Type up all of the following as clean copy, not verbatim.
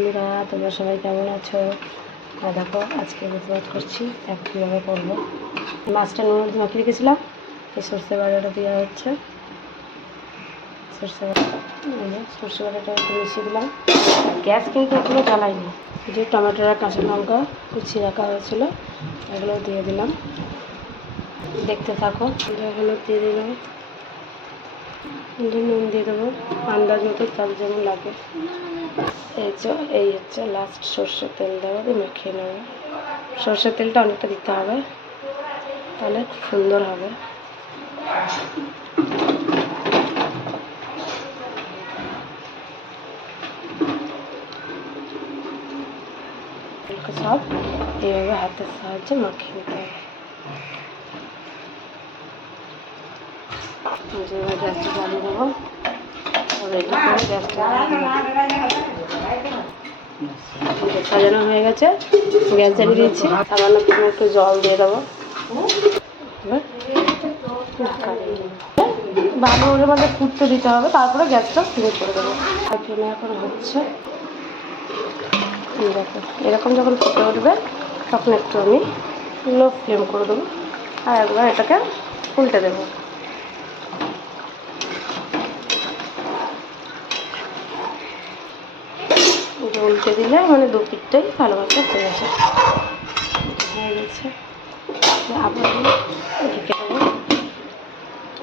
বন্ধুরা, তোমরা সবাই কেমন আছো? দেখো আজকে প্রতিবাদ করছি, দেখো কীভাবে করবো। মাছটা নুন হলুদ মাখিয়ে রেখেছিলাম, এই সর্ষে বাটাটা দেওয়া হচ্ছে। সর্ষে বাটাটা একটু মিশিয়ে দিলাম। গ্যাস কিন্তু এখনো জ্বালাইনি। যে টমেটো আর কাঁচা লঙ্কা কুচিয়ে রাখা হয়েছিল এগুলো দিয়ে দিলাম। দেখতে থাকো। এগুলো দিয়ে দিলাম, নুন দিয়ে দেবো আন্দাজ মতো, তার যেমন লাগে। এই হচ্ছে লাস্ট সর্ষের তেল দেওয়া দিয়ে মেখে নেব। সর্ষের তেলটা অনেকটা দিতে হবে, তাহলে খুব সুন্দর হবে। সব এইভাবে হাতের সাহায্যে মাখিয়ে নিতে হবে। গ্যাসটা জ্বালিয়ে দেবো, রেডি করে গ্যাসটা সাজানো হয়ে গেছে। গ্যাস জ্বালিয়ে দিয়েছি, সামান্য একটু জল দিয়ে দেবো। ভালো ওর মধ্যে ফুটতে দিতে হবে, তারপরে গ্যাসটা সিলেক্ট করে দেবো। আর ফ্লেমে এখন হচ্ছে, দেখো এরকম যখন ফুটে উঠবে তখন একটু আমি লো ফ্লেম করে দেবো, আর একবার এটাকে উল্টে দেবো। উল্টে দিলে মানে দু পিঠটাই ভালোভাবে হয়ে গেছে। আবার ঢেকে দেবো,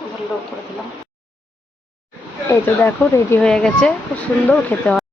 আবার লো করে দিলাম। এই তো দেখো রেডি হয়ে গেছে, খুব সুন্দর খেতে হয়।